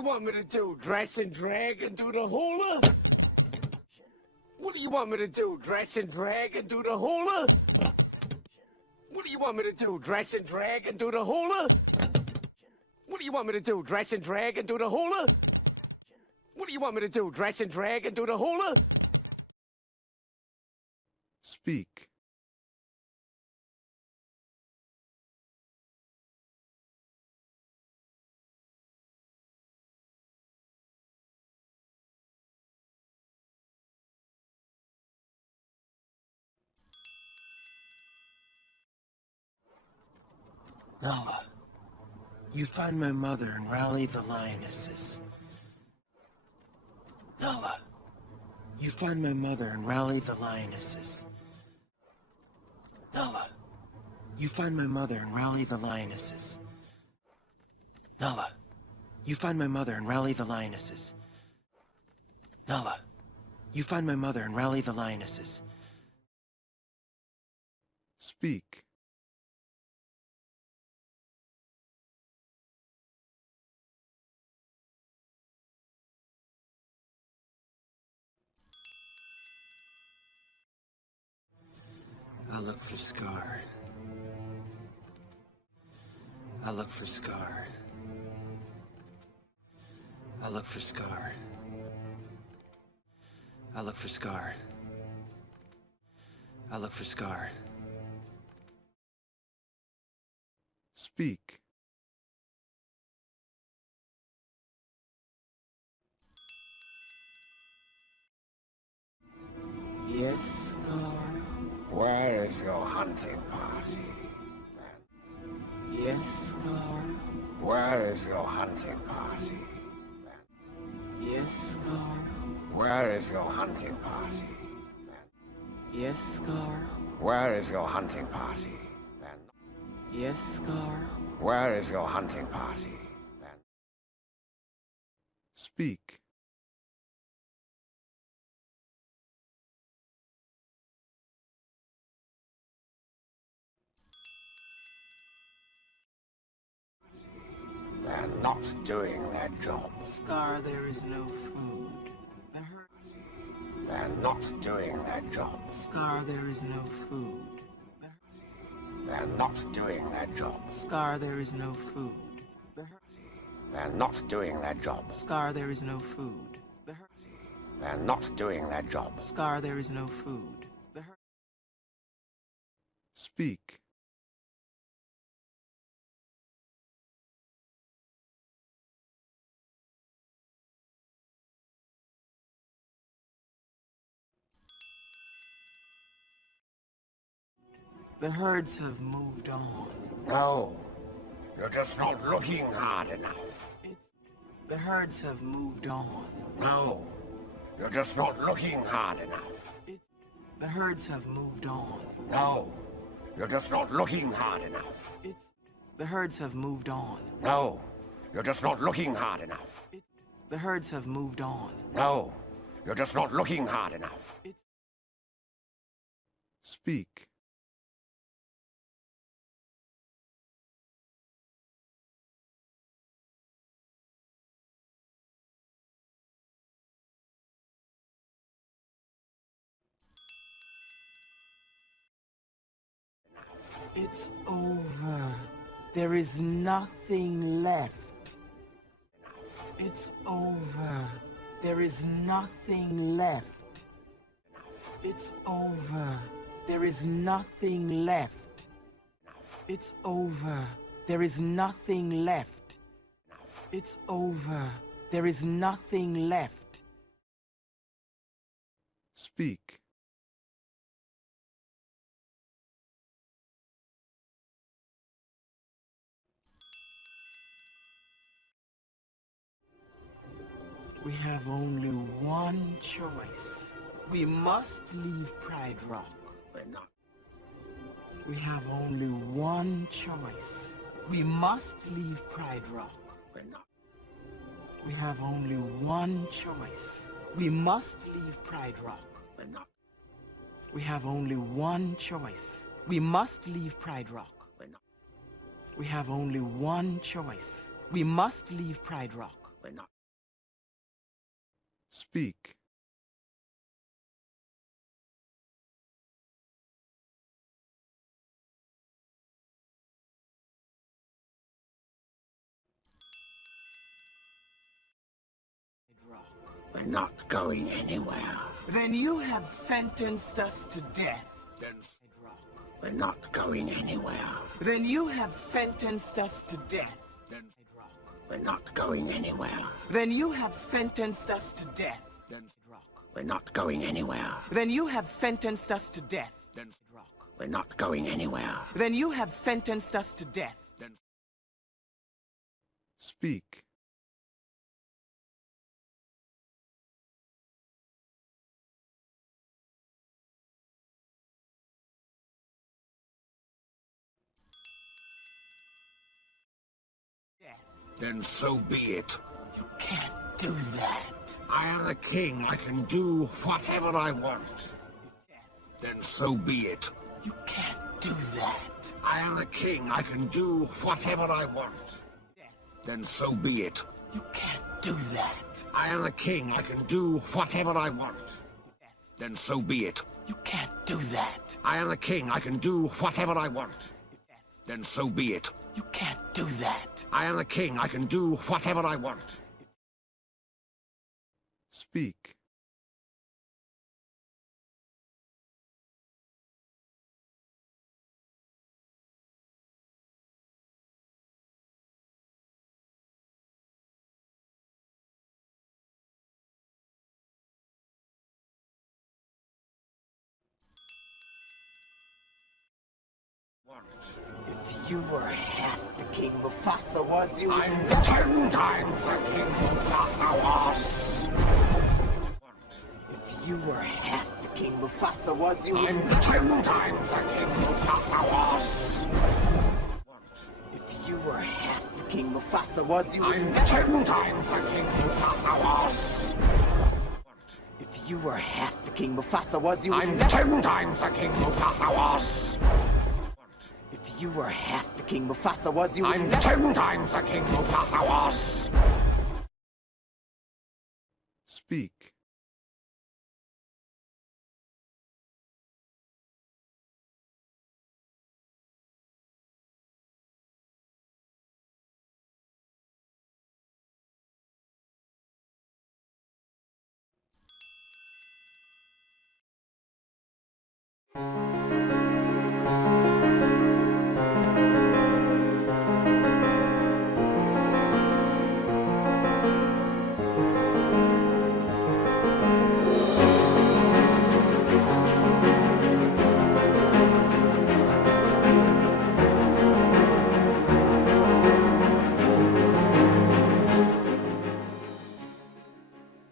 you want me to do? Dress and drag and do the hula? What do you want me to do? Dress and drag and do the hula? What do you want me to do? Dress and drag and do the hula? What do you want me to do? Dress and drag and do the hula? What do you want me to do? Dress and drag and do the hula? Speak. Nala, you find my mother and rally the lionesses. Nala, you find my mother and rally the lionesses. Nala, you find my mother and rally the lionesses. Nala, you find my mother and rally the lionesses. Nala, you find my mother and rally the lionesses. Speak. I look for Scar. I look for Scar. I look for Scar. I look for Scar. I look for Scar. Speak. Yes, Scar. Where is your hunting party? Yes, Scar. Where is your hunting party? Yes, Scar. Where is your hunting party? Yes, Scar. Where is your hunting party? Yes, Scar. Where is your hunting party? Speak. They're not doing their job. Scar, there is no food. They're not doing their job. Scar, there is no food. They're not doing their job. Scar, there is no food. They're not doing their job. Scar, there is no food. They're not doing their job. Scar, there is no food. Speak. The herds have moved on. No, you're just not looking hard enough. The herds have moved on. No, you're just not looking hard enough. The herds have moved on. No, you're just not looking hard enough. The herds have moved on. No, you're just not looking hard enough. The herds have moved on. No, you're just not looking hard enough. Speak. It's over. There is nothing left. It's over. There is nothing left. It's over. There is nothing left. It's over. There is nothing left. It's over. There is nothing left. Speak. We have only one choice. We must leave Pride Rock. We're not. We have only one choice. We must leave Pride Rock. We're not. We have only one choice. We must leave Pride Rock. We're not. We have only one choice. We must leave Pride Rock. We're not. We have only one choice. We must leave Pride Rock. We're not. Speak. We're not going anywhere. Then you have sentenced us to death. Then we're not going anywhere. Then you have sentenced us to death. Then we're not going anywhere. Then you have sentenced us to death. Then we're not going anywhere. Then you have sentenced us to death. Then we're not going anywhere. Then you have sentenced us to death. Then Speak. then so be it. You can't do that. I am the king. I can do whatever I want. Then so be it. You can't do that. I am the king. I can do whatever I want. Then so be it. You can't do that. I am the king. I can do whatever I want. Then so be it. You can't do that. I am the king. I can do whatever I want. Then so be it. You can't do that. I am the king. I can do whatever I want. Speak. If you were half the king Mufasa was, you I'm 10 times the king Mufasa was. If you were half the king Mufasa was, you I'm 10 times the king Mufasa was. If you were half the king Mufasa was, you I'm 10 times the king Mufasa was. If you were half the king Mufasa was, you I'm 10 times the king Mufasa was. If you were half the king Mufasa was, you I'm 10 times the king Mufasa was. Speak.